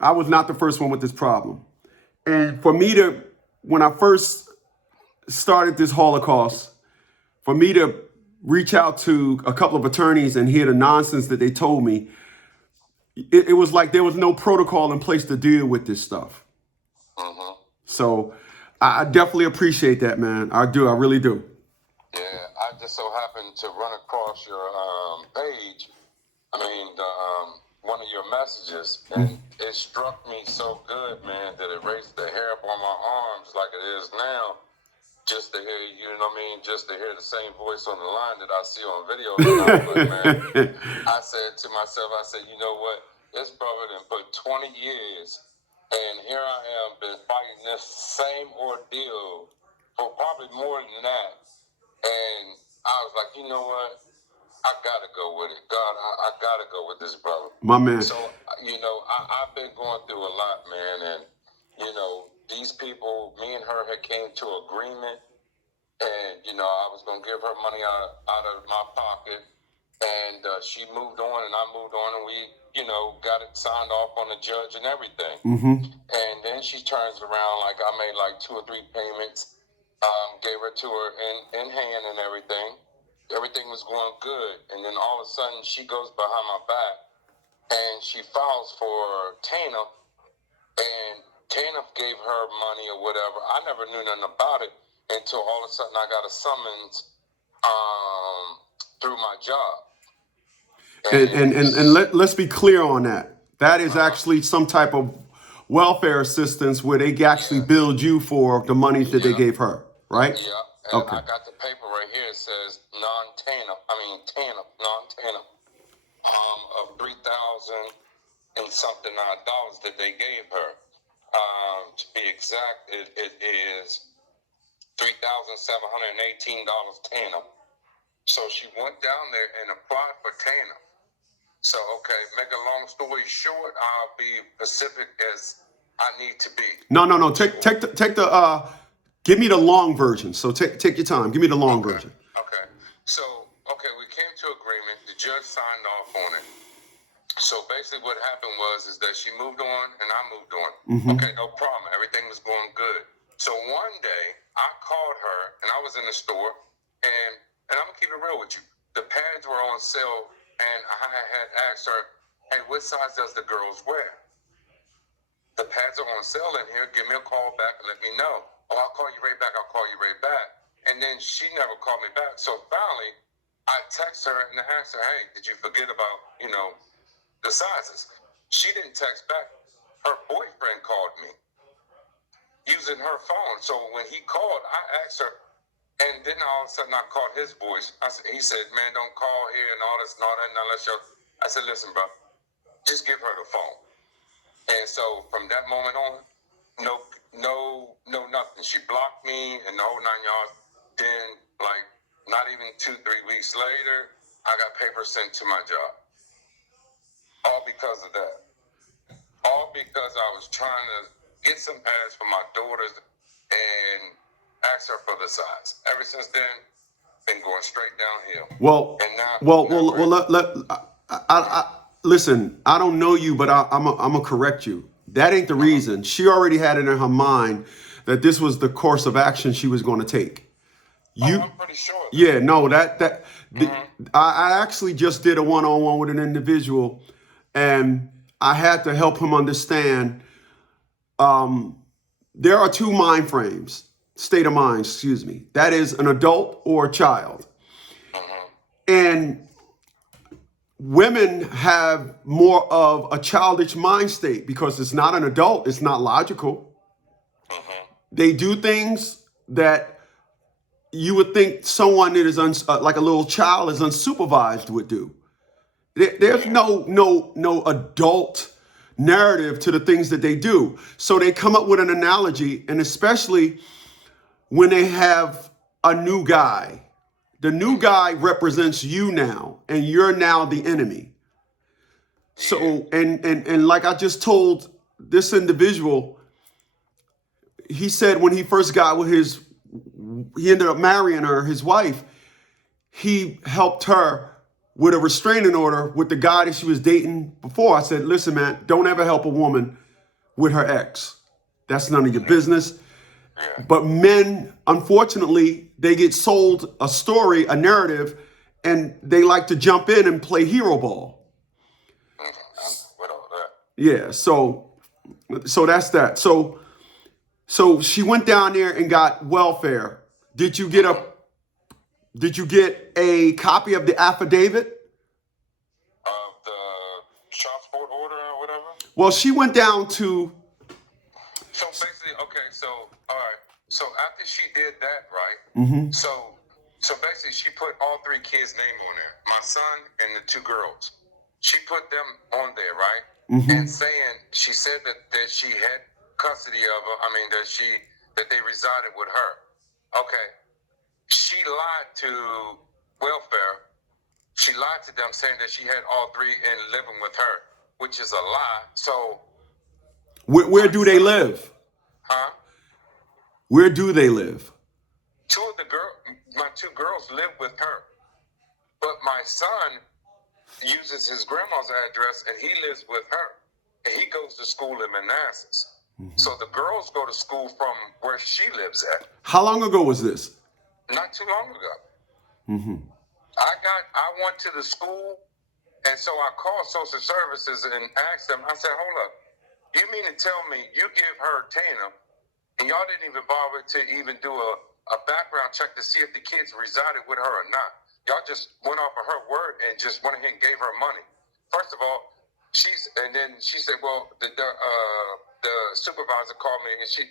I was not the first one with this problem. And for me to, when I first started this Holocaust, for me to reach out to a couple of attorneys and hear the nonsense that they told me, it was like there was no protocol in place to deal with this stuff. Mm-hmm. So I definitely appreciate that, man. I do. I really do. Yeah, I just so happened to run across your page. I mean, one of your messages, and it struck me so good, man, that it raised the hair up on my arms like it is now. Just to hear, you know what I mean? Just to hear the same voice on the line that I see on videos. And I was like, man, I said to myself, I said, you know what? This brother done put 20 years, and here I am, been fighting this same ordeal for probably more than that. And I was like, you know what? I gotta go with it. God, I gotta go with this brother. My man. So, you know, I've been going through a lot, man. And, you know, these people, me and her had came to agreement. And, you know, I was going to give her money out of my pocket. And she moved on and I moved on. And we, you know, got it signed off on the judge and everything. Mm-hmm. And then she turns around, like I made like 2 or 3 payments, gave her to her in hand and everything. Everything was going good, and then all of a sudden she goes behind my back and she files for TANF, and TANF gave her money or whatever. I never knew nothing about it until all of a sudden I got a summons through my job. And let's be clear on that. That is actually some type of welfare assistance where they actually build you for the monies that they gave her, right? Yeah. And Okay. I got the paper right here. It says TANF, non-TANF, of $3,000 and something odd dollars that they gave her. To be exact, it is $3,718 TANF. So she went down there and applied for TANF. So, okay, make a long story short, I'll be specific as I need to be. No. Take the give me the long version. So take your time. Give me the long version. Okay. So, we came to agreement. The judge signed off on it. So basically what happened is that she moved on and I moved on. Mm-hmm. Okay, no problem. Everything was going good. So one day I called her and I was in the store and I'm going to keep it real with you. The pads were on sale and I had asked her, hey, what size does the girls wear? The pads are on sale in here. Give me a call back and let me know. Oh, I'll call you right back. And then she never called me back. So finally, I text her and I asked her, hey, did you forget about, you know, the sizes? She didn't text back. Her boyfriend called me using her phone. So when he called, I asked her, and then all of a sudden I caught his voice. He said, man, don't call here and all this and all that unless you're... I said, listen, bro, just give her the phone. And so from that moment on, no, nothing. She blocked me and the whole 9 yards. Then, like, not even 2-3 weeks later, I got papers sent to my job. All because of that. All because I was trying to get some pads for my daughters and ask her for the size. Ever since then, been going straight downhill. Listen, I don't know you, but I'm gonna correct you. That ain't the reason. She already had it in her mind that this was the course of action she was going to take. I'm pretty sure. Yeah, no, I actually just did a one-on-one with an individual, and I had to help him understand. There are 2 mind frames, state of mind, excuse me. That is an adult or a child. And women have more of a childish mind state because it's not an adult. It's not logical. They do things that you would think someone that is like a little child is unsupervised would do. There's no adult narrative to the things that they do. So they come up with an analogy, and especially when they have a new guy. The new guy represents you now, and you're now the enemy. So, and like I just told this individual, he said when he first got with he ended up marrying her, his wife, he helped her with a restraining order with the guy that she was dating before. I said, listen, man, don't ever help a woman with her ex. That's none of your business. But men, unfortunately, they get sold a story, a narrative, and they like to jump in and play hero ball. With all that. Yeah, so that's that. So she went down there and got welfare. Did you get a copy of the affidavit? Of the child support order or whatever? Well, she went down to. So basically, okay, so, all right. So after she did that, right? Mm-hmm. So basically, she put all three kids' name on there. My son and the two girls. She put them on there, right? Mm-hmm. And she said that she had custody of her. I mean, that they resided with her. Okay. She lied to welfare. She lied to them saying that she had all three and living with her, which is a lie. So Where do they live? Huh? Where do they live? My two girls live with her. But my son uses his grandma's address and he lives with her. And he goes to school in Manassas. Mm-hmm. So the girls go to school from where she lives at. How long ago was this? Not too long ago. Mm-hmm. I went to the school, and so I called social services and asked them, I said, hold up, you mean to tell me you give her TANF and y'all didn't even bother to even do a background check to see if the kids resided with her or not? Y'all just went off of her word and just went ahead and gave her money. First of all, and then she said, well, the supervisor called me and she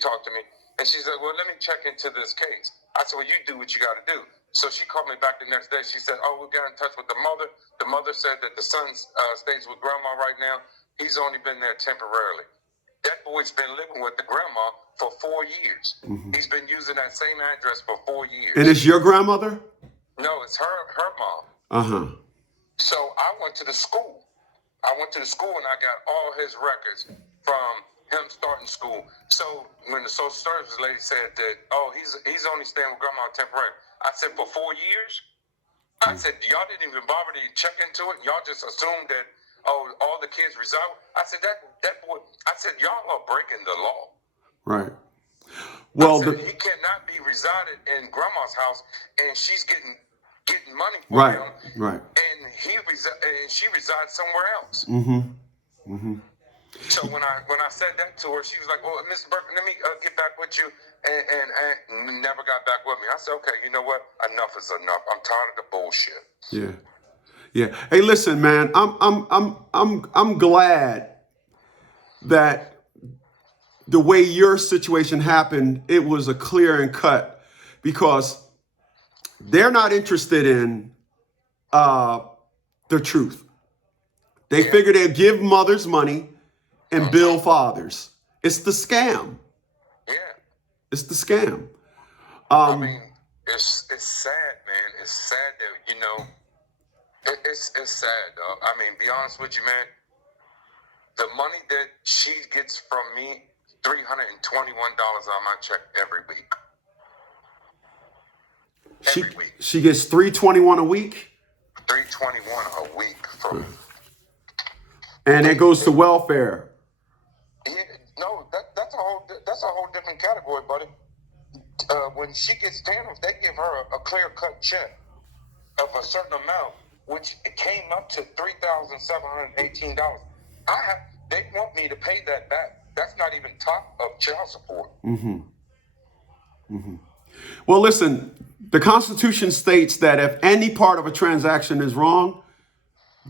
talked to me and she said, well, let me check into this case. I said, well, you do what you got to do. So she called me back the next day. She said, oh, we got in touch with the mother. The mother said that the son stays with grandma right now. He's only been there temporarily. That boy's been living with the grandma for 4 years. Mm-hmm. He's been using that same address for 4 years. And it's your grandmother? No, it's her mom. Uh-huh. So I went to the school. And I got all his records from him starting school. So when the social services lady said that, oh, he's only staying with grandma temporarily, I said, for 4 years? I said, y'all didn't even bother to check into it? Y'all just assumed that, oh, all the kids reside? I said, that boy, I said, y'all are breaking the law. Right. Well, he cannot be resided in grandma's house, and she's getting money for him. Right. And she resides somewhere else. Mm-hmm. Mm-hmm. So when I said that to her, she was like, well, Mr. Burke, let me get back with you, and never got back with me. I said, okay, you know what? Enough is enough. I'm tired of the bullshit. Yeah. Yeah. Hey, listen, man, I'm glad that the way your situation happened, it was a clear and cut, because they're not interested in the truth. They figure they'll give mothers money and bill fathers. It's the scam. Yeah. It's the scam. I mean, it's sad, man. It's sad that, you know, it's sad, dog. I mean, be honest with you, man. The money that she gets from me, $321 on my check every week. Every week. She gets $321 a week? $321 a week from me. And it goes to welfare. Yeah, no, that's a whole different category, buddy. When she gets TANF, they give her a clear-cut check of a certain amount, which came up to $3,718. They want me to pay that back. That's not even top of child support. Mm-hmm. Mm-hmm. Well, listen, the Constitution states that if any part of a transaction is wrong,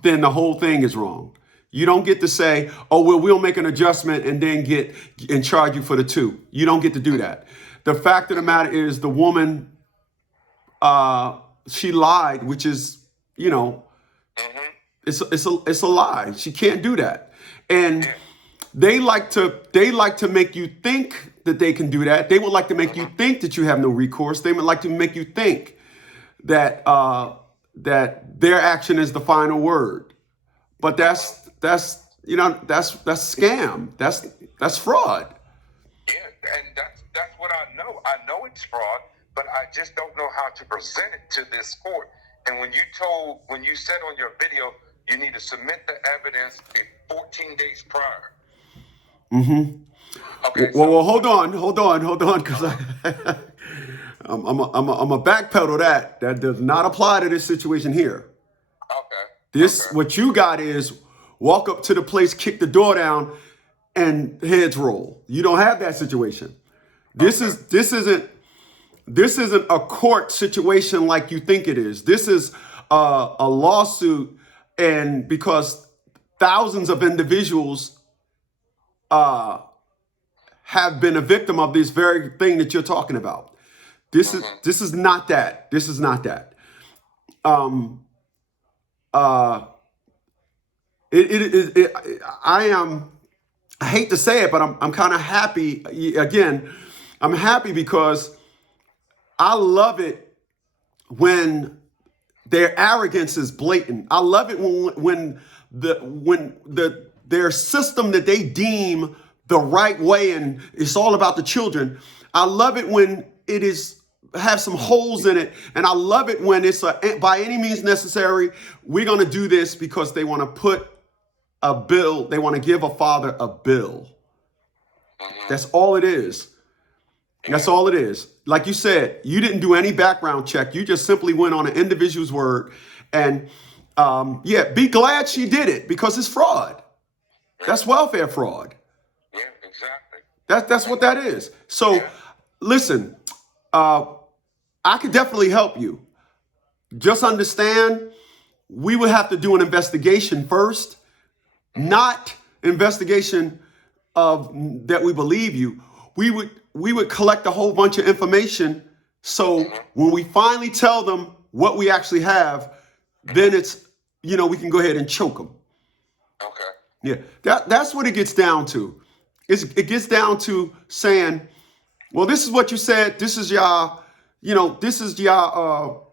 then the whole thing is wrong. You don't get to say, oh, well, we'll make an adjustment and then get and charge you for the two. You don't get to do that. The fact of the matter is the woman, she lied, which is, you know, it's a lie. She can't do that. And they like to make you think that they can do that. They would like to make you think that you have no recourse. They would like to make you think that that their action is the final word. But that's scam. That's fraud. Yeah, and that's what I know. I know it's fraud, but I just don't know how to present it to this court. And when you said on your video, you need to submit the evidence 14 days prior. Mm-hmm. Okay. Well, hold on, because I'm a backpedal that. That does not apply to this situation here. Okay. What you got is walk up to the place, kick the door down, and heads roll. You don't have that situation. This isn't a court situation like you think it is. This is a lawsuit, and because thousands of individuals have been a victim of this very thing that you're talking about. This is not that. This is not that. I hate to say it, but I'm kind of happy. Again, I'm happy because I love it when their arrogance is blatant. I love it when their system that they deem the right way, and it's all about the children. I love it when it is have some holes in it, and I love it when it's by any means necessary. We're going to do this because they want to put a bill. They want to give a father a bill. That's all it is. That's all it is. Like you said, you didn't do any background check. You just simply went on an individual's word. And be glad she did it because it's fraud. That's welfare fraud. Yeah, exactly. That's what that is. So listen, I could definitely help you. Just understand, we would have to do an investigation first, not investigation of that we believe you. We would collect a whole bunch of information. So when we finally tell them what we actually have, then it's, we can go ahead and choke them. Okay. Yeah, that's what it gets down to. It gets down to saying, well, this is what you said. This is your, this is your,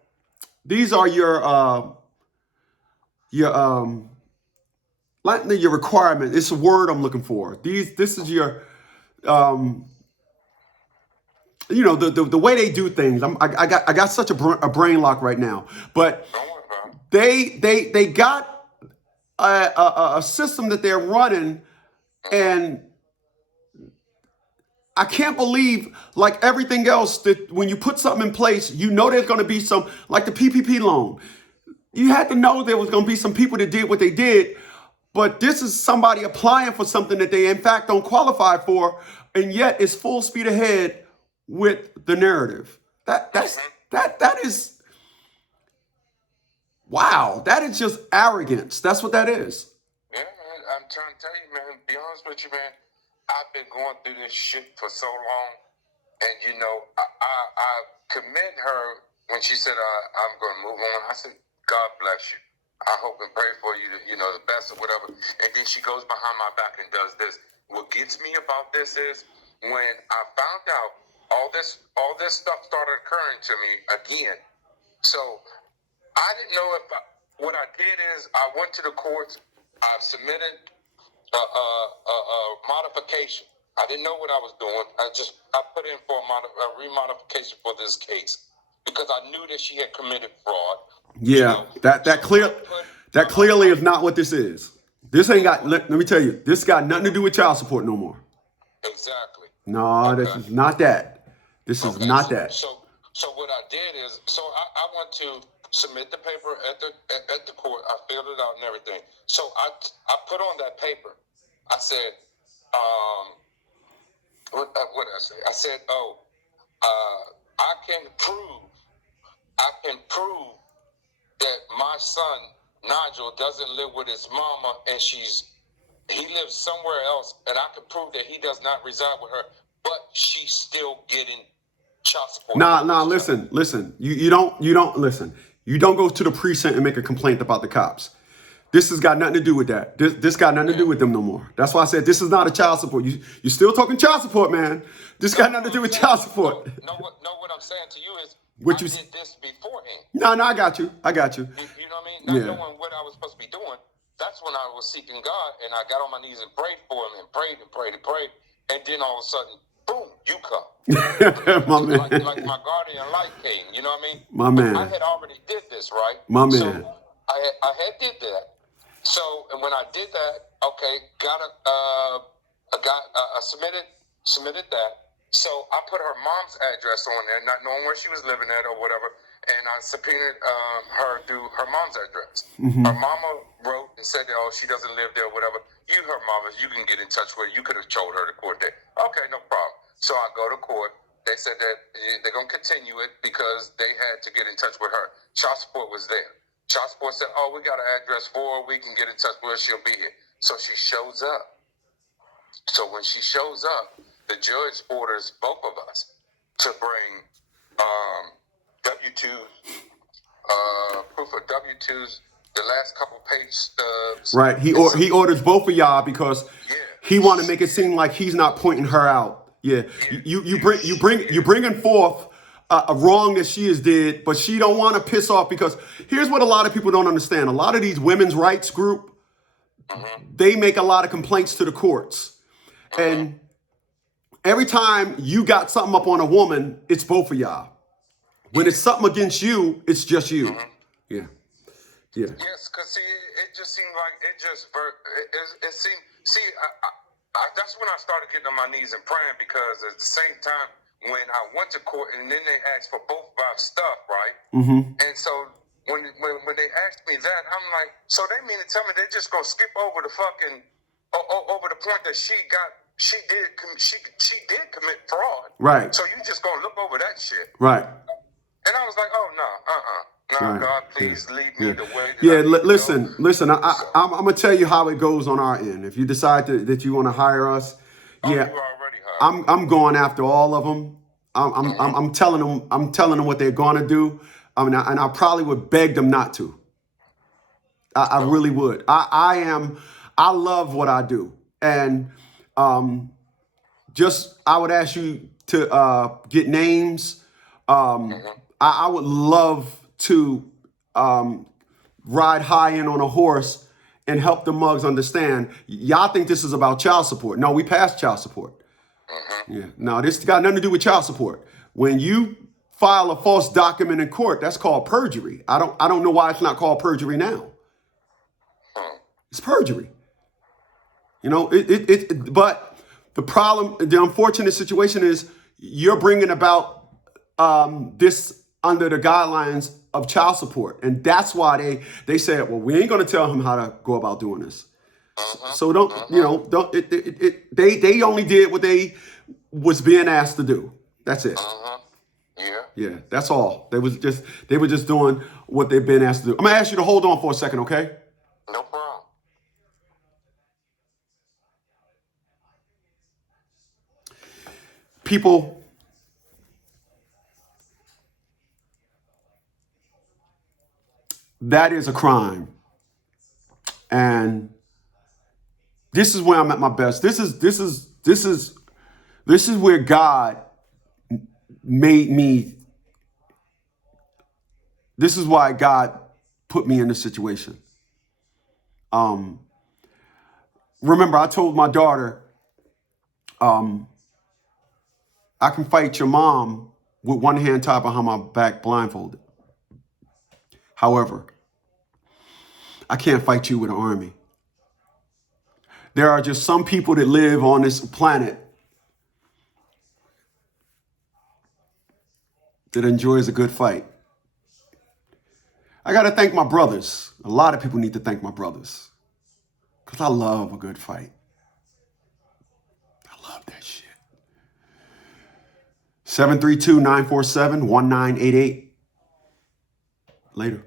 these are your requirement. It's a word I'm looking for. This is your, the way they do things. I got such a brain lock right now. But they got a system that they're running, and I can't believe, like everything else, that when you put something in place, there's going to be some, like the PPP loan. You had to know there was going to be some people that did what they did, but this is somebody applying for something that they in fact don't qualify for, and yet it's full speed ahead with the narrative. That is, wow, that is just arrogance. That's what that is. Yeah, man, I'm trying to tell you, man, be honest with you, man, I've been going through this shit for so long, and I commend her when she said, I'm going to move on. I said, God bless you. I hope and pray for you, the best or whatever. And then she goes behind my back and does this. What gets me about this is when I found out all this stuff started occurring to me again. So I didn't know what I did is I went to the courts. I submitted a modification. I didn't know what I was doing. I put in for a remodification for this case because I knew that she had committed fraud. Yeah, that clearly is not what this is. This ain't got. Let me tell you, this got nothing to do with child support no more. Exactly. No, This is not that. This is not that. So what I did is, I went to submit the paper at the court. I filled it out and everything. So I put on that paper. I said, what did I say? I said, I can prove that my son Nigel doesn't live with his mama, and he lives somewhere else, and I can prove that he does not reside with her, but she's still getting child support. Nah. Listen. You don't listen. You don't go to the precinct and make a complaint about the cops. This has got nothing to do with that. This got nothing to do with them no more. That's why I said this is not a child support. You're still talking child support, man. This got nothing to do with child support. No, what I'm saying to you is, I did this beforehand. No, I got you. You know what I mean? Not knowing what I was supposed to be doing. That's when I was seeking God, and I got on my knees and prayed for him, and prayed. And then all of a sudden, boom, you come. My man. Like my guardian light came, you know what I mean? My man. I had already did this, right? My man. So I had did that. So, and when I did that, okay, submitted that. So I put her mom's address on there, not knowing where she was living at or whatever, and I subpoenaed her through her mom's address. Her mama wrote and said, oh, she doesn't live there, whatever. You, her mama, you can get in touch with her. You could have told her to court there. Okay, no problem. So I go to court. They said that they're going to continue it because they had to get in touch with her. Child support was there. Child support said, oh, we got an address for her. We can get in touch with her. She'll be here. So she shows up. So when she shows up, the judge orders both of us to bring W-2s, proof of W-2s, the last couple page stubs. Right. He orders both of y'all because he want to make it seem like he's not pointing her out. Yeah. You bringing forth a wrong that she has did, but she don't want to piss off, because here's what a lot of people don't understand. A lot of these women's rights group, they make a lot of complaints to the courts. And every time you got something up on a woman, it's both of y'all. When it's something against you, it's just you. Yeah. Yeah. Yes, because see, it just seemed like it seemed. See, that's when I started getting on my knees and praying, because at the same time, when I went to court and then they asked for both of our stuff, right? And so when they asked me that, I'm like, so they mean to tell me they're just gonna skip over the fucking over the point that she did commit fraud, right? So you just gonna look over that shit, right? And I was like, oh no, no, God, please lead me the way. Listen. I'm gonna tell you how it goes on our end. If you decide that you want to hire us, you already hired. I'm going after all of them. I'm telling them what they're gonna do. I mean, and I probably would beg them not to. I really would. I love what I do, and I would ask you to get names. I would love to ride high in on a horse and help the mugs understand. Y'all think this is about child support? No, we passed child support. Yeah, no, this got nothing to do with child support. When you file a false document in court, that's called perjury. I don't know why it's not called perjury now. It's perjury. You know, but the unfortunate situation is you're bringing about this under the guidelines of child support. And that's why they said, well, we ain't going to tell him how to go about doing this. So they only did what they was being asked to do. That's it. Yeah, that's all. They were just doing what they've been asked to do. I'm going to ask you to hold on for a second, okay? No problem. People, that is a crime. And this is where I'm at my best. This is where God made me. This is why God put me in this situation. Remember, I told my daughter, I can fight your mom with one hand tied behind my back, blindfolded. However, I can't fight you with an army. There are just some people that live on this planet that enjoys a good fight. I got to thank my brothers. A lot of people need to thank my brothers, because I love a good fight. I love that shit. 732-947-1988. Later.